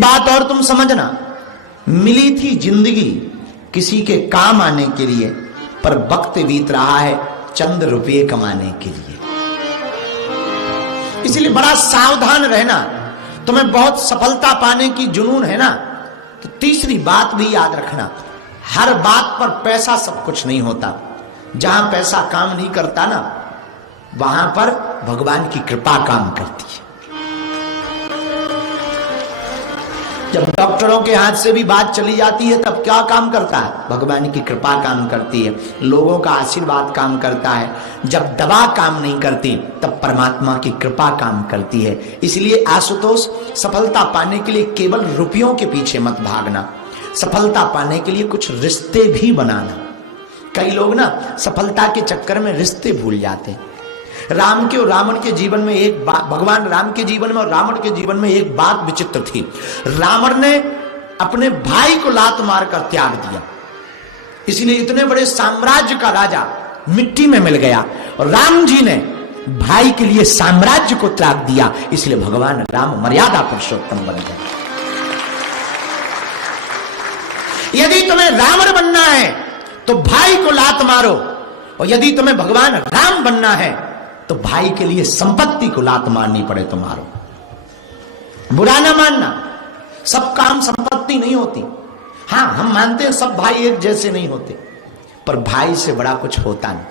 बात और तुम समझना, मिली थी जिंदगी किसी के काम आने के लिए, पर वक्त बीत रहा है चंद रुपये कमाने के लिए। इसलिए बड़ा सावधान रहना। तुम्हें बहुत सफलता पाने की जुनून है ना, तो तीसरी बात भी याद रखना, हर बात पर पैसा सब कुछ नहीं होता। जहां पैसा काम नहीं करता ना, वहां पर भगवान की कृपा काम करती है। जब डॉक्टरों के हाथ से भी बात चली जाती है तब क्या काम करता है? भगवान की कृपा काम करती है, लोगों का आशीर्वाद काम करता है। जब दवा काम नहीं करती तब परमात्मा की कृपा काम करती है। इसलिए आशुतोष, सफलता पाने के लिए केवल रुपयों के पीछे मत भागना, सफलता पाने के लिए कुछ रिश्ते भी बनाना। कई लोग ना सफलता के चक्कर में रिश्ते भूल जाते हैं। राम के और रावण के जीवन में एक बात, भगवान राम के जीवन में और रावण के जीवन में एक बात विचित्र थी। रावण ने अपने भाई को लात मारकर त्याग दिया, इसलिए इतने बड़े साम्राज्य का राजा मिट्टी में मिल गया। और राम जी ने भाई के लिए साम्राज्य को त्याग दिया, इसलिए भगवान राम मर्यादा पुरुषोत्तम बन गए। यदि तुम्हें रावण बनना है तो भाई को लात मारो, और यदि तुम्हें भगवान राम बनना है तो भाई के लिए संपत्ति को लात मारनी पड़े तो मारो। बुरा ना मानना, सब काम संपत्ति नहीं होती। हां, हम मानते हैं सब भाई एक जैसे नहीं होते, पर भाई से बड़ा कुछ होता नहीं,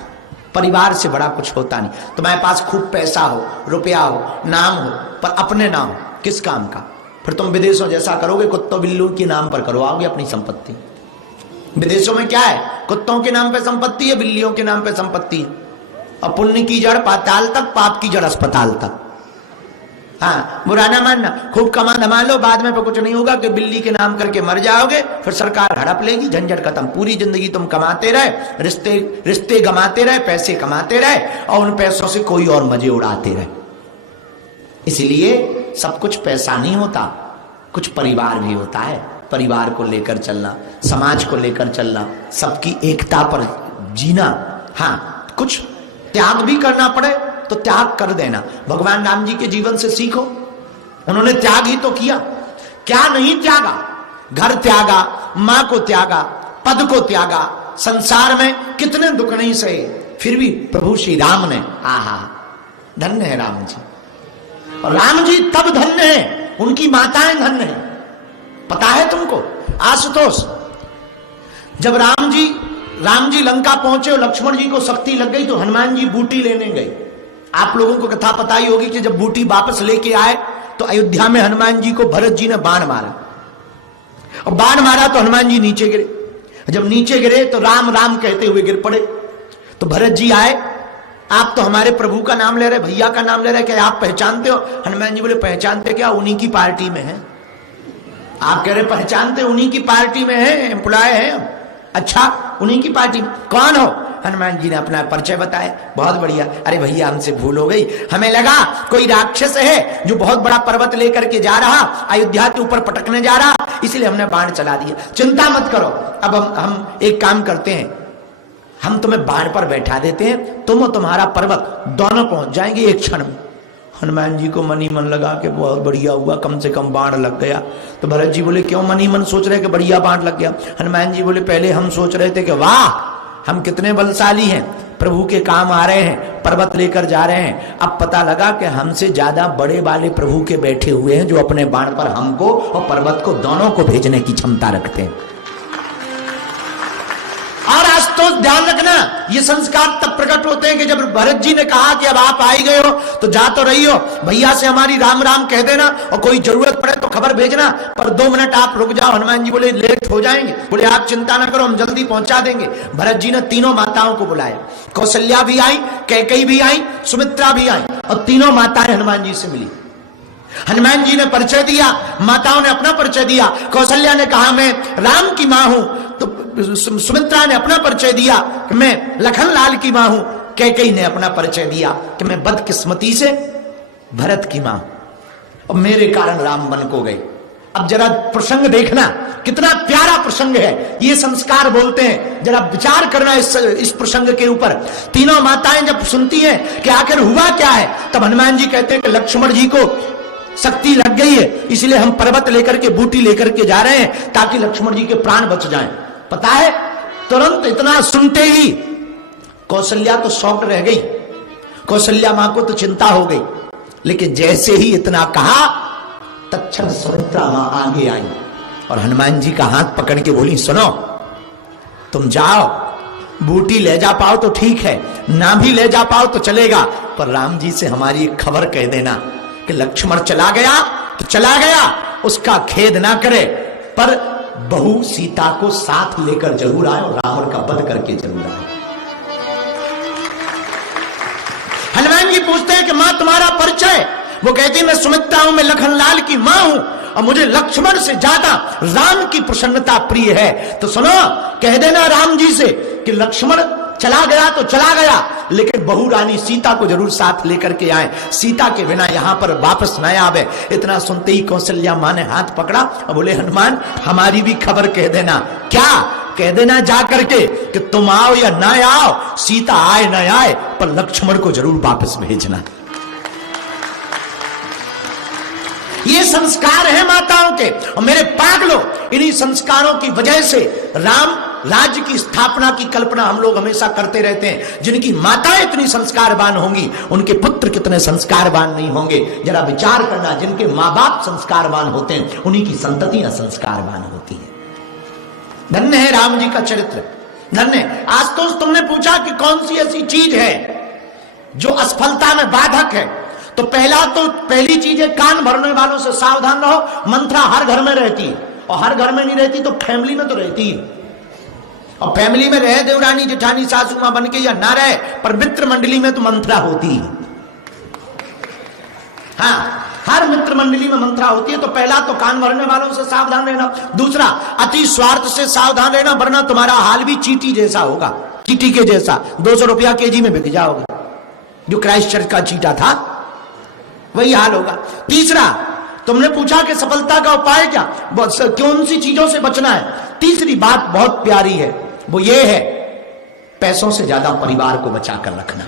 परिवार से बड़ा कुछ होता नहीं। तुम्हारे पास खूब पैसा हो, रुपया हो, नाम हो, पर अपने नाम किस काम का? फिर तुम विदेशों जैसा करोगे, कुत्तों बिल्लू के नाम पर करवाओगे अपनी संपत्ति। विदेशों में क्या है? कुत्तों के नाम पे संपत्ति है, बिल्लियों के नाम पे संपत्ति है। और पुण्य की जड़ पाताल तक, पाप की जड़ अस्पताल तक। हाँ, बुरा ना मानना, खूब कमा धमा लो, बाद में कुछ नहीं होगा कि बिल्ली के नाम करके मर जाओगे, फिर सरकार हड़प लेगी, झंझट खत्म। पूरी जिंदगी तुम कमाते रहे, रिश्ते गमाते रहे, पैसे कमाते रहे, और उन पैसों से कोई और मजे उड़ाते रहे। इसलिए सब कुछ पैसा नहीं होता, कुछ परिवार भी होता है। परिवार को लेकर चलना, समाज को लेकर चलना, सबकी एकता पर जीना। हाँ, कुछ त्याग भी करना पड़े तो त्याग कर देना। भगवान राम जी के जीवन से सीखो, उन्होंने त्याग ही तो किया। क्या नहीं त्यागा? घर त्यागा, मां को त्यागा, पद को त्यागा, संसार में कितने दुख नहीं सहे, फिर भी प्रभु श्री राम ने, आहा, धन्य है राम जी। और राम जी तब धन्य है, उनकी माताएं धन्य है। पता है तुमको आशुतोष, जब राम जी लंका पहुंचे और लक्ष्मण जी को शक्ति लग गई तो हनुमान जी बूटी लेने गए। आप लोगों को कथा पता ही होगी कि जब बूटी वापस लेके आए तो अयोध्या में हनुमान जी को भरत जी ने बाण मारा, और बाण मारा तो हनुमान जी नीचे गिरे। जब नीचे गिरे तो राम राम कहते हुए गिर पड़े। तो भरत जी आए, आप तो हमारे प्रभु का नाम ले रहे, भैया का नाम ले रहे, क्या आप पहचानते हो? हनुमान जी बोले, पहचानते क्या, उन्हीं की पार्टी में है। आप कह रहे पहचानते, उन्हीं की पार्टी में है, एम्प्लॉय है। अच्छा, उन्हीं की पार्टी में कौन हो? हनुमान जी ने अपना परिचय बताया। बहुत बढ़िया, अरे भैया हमसे भूल हो गई, हमें लगा कोई राक्षस है जो बहुत बड़ा पर्वत लेकर के जा रहा, अयोध्या के ऊपर पटकने जा रहा, इसलिए हमने बाण चला दिया। चिंता मत करो, अब हम एक काम करते हैं, हम तुम्हें बाण पर बैठा देते हैं, तुम और तुम्हारा पर्वत दोनों पहुंच जाएंगे एक क्षण में। हनुमान जी को मन ही मन लगा कि बहुत बढ़िया हुआ, कम से कम बाण लग गया। तो भरत जी बोले, क्यों मन ही मन सोच रहे कि बढ़िया बाण लग गया? हनुमान जी बोले, पहले हम सोच रहे थे कि वाह, हम कितने बलशाली हैं, प्रभु के काम आ रहे हैं, पर्वत लेकर जा रहे हैं। अब पता लगा कि हमसे ज्यादा बड़े वाले प्रभु के बैठे हुए हैं, जो अपने बाण पर हमको और पर्वत को दोनों को भेजने की क्षमता रखते हैं। और आज तो ध्यान रखना, ये संस्कार तब प्रकट होते हैं कि जब भरत जी ने कहा कि अब आप आ ही गए हो तो जा तो रही हो, भैया से हमारी राम राम कह देना, और कोई जरूरत पड़े तो खबर भेजना, पर 2 मिनट आप रुक जाओ। हनुमान जी बोले, लेट हो जाएंगे। बोले, आप चिंता ना करो, हम जल्दी पहुंचा देंगे। भरत जी ने तीनों माताओं को बुलाया, कौशल्या भी आई, कैकेयी भी आई, सुमित्रा भी आई, और तीनों माताएं हनुमान जी से मिली। हनुमान जी ने परिचय दिया, माताओं ने अपना परिचय दिया। कौशल्या ने कहा मैं राम की मां हूं, तो सुमित्रा ने अपना परिचय दिया कि मैं लखन लाल की मां हूं। कैकेयी ने अपना परिचय दिया कि मैं बदकिस्मती से भरत की मां, और मेरे कारण राम वन को गए। अब जरा प्रसंग देखना, कितना प्यारा प्रसंग है। ये संस्कार बोलते हैं, जरा विचार करना इस प्रसंग के ऊपर। तीनों माताएं जब सुनती हैं कि आखिर हुआ क्या है, तब हनुमान जी कहते हैं कि लक्ष्मण जी को शक्ति लग गई है, इसलिए हम पर्वत लेकर के, बूटी लेकर के जा रहे हैं ताकि लक्ष्मण जी के प्राण बच जाएं। पता है, तुरंत इतना सुनते ही कौशल्या तो शॉक्ड रह गई, कौशल्या मां को तो चिंता हो गई, लेकिन जैसे ही इतना कहा तत्क्षण सुमित्रा मां आगे आई और हनुमान जी का हाथ पकड़ के बोली, सुनो, तुम जाओ, बूटी ले जा पाओ तो ठीक है, ना भी ले जा पाओ तो चलेगा, पर राम जी से हमारी एक खबर कह देना कि लक्ष्मण चला गया तो चला गया, उसका खेद ना करे, पर बहू सीता को साथ लेकर जरूर आए और रावण का वध करके जरूर आए। हनुमान जी पूछते हैं कि मां तुम्हारा परिचय? वो कहती है, मैं सुमित्रा हूं, मैं लखनलाल की मां हूं और मुझे लक्ष्मण से ज्यादा राम की प्रसन्नता प्रिय है। तो सुनो, कह देना राम जी से कि लक्ष्मण चला गया तो चला गया, लेकिन बहू रानी सीता को जरूर साथ लेकर के आए, सीता के बिना यहां पर वापस न आवे। इतना सुनते ही कौशल्या मां ने हाथ पकड़ा और बोले, हनुमान हमारी भी खबर कह देना। क्या? कह देना जा करके कि तुम आओ या ना आओ, सीता आए न आए, पर लक्ष्मण को जरूर वापस भेजना। ये संस्कार है माताओं के, और मेरे पागलों, इन्हीं संस्कारों की वजह से राम राज्य की स्थापना की कल्पना हम लोग हमेशा करते रहते हैं। जिनकी माताएं इतनी संस्कारवान होंगी, उनके पुत्र कितने संस्कारवान नहीं होंगे। जरा विचार करना, जिनके माँ बाप संस्कारवान होते हैं, उन्हीं की संततियां संस्कारवान होती है। धन्य है राम जी का चरित्र, धन्य। आज तो तुमने पूछा कि कौन सी ऐसी चीज है जो असफलता में बाधक है, तो पहली चीज है, कान भरने वालों से सावधान रहो। मंत्रा हर घर में रहती है, और हर घर में नहीं रहती तो फैमिली में तो रहती है, और फैमिली में रहे देवरानी जेठानी सासू मां बन के या ना रहे, पर मित्र मंडली में तो मंत्रा होती है। हाँ, हर मित्र मंडली में मंत्रा होती है। तो पहला तो कान भरने वालों से सावधान रहना। दूसरा, अति स्वार्थ से सावधान रहना, वरना तुम्हारा हाल भी चींटी जैसा होगा, चींटी के जैसा 200 रुपया केजी में बिक जाओगे। जो क्राइस्ट चर्च का चीटा था वही हाल होगा। तीसरा, तुमने पूछा कि सफलता का उपाय क्या, कौन सी चीजों से बचना है। तीसरी बात बहुत प्यारी है, वो ये है, पैसों से ज्यादा परिवार को बचाकर रखना।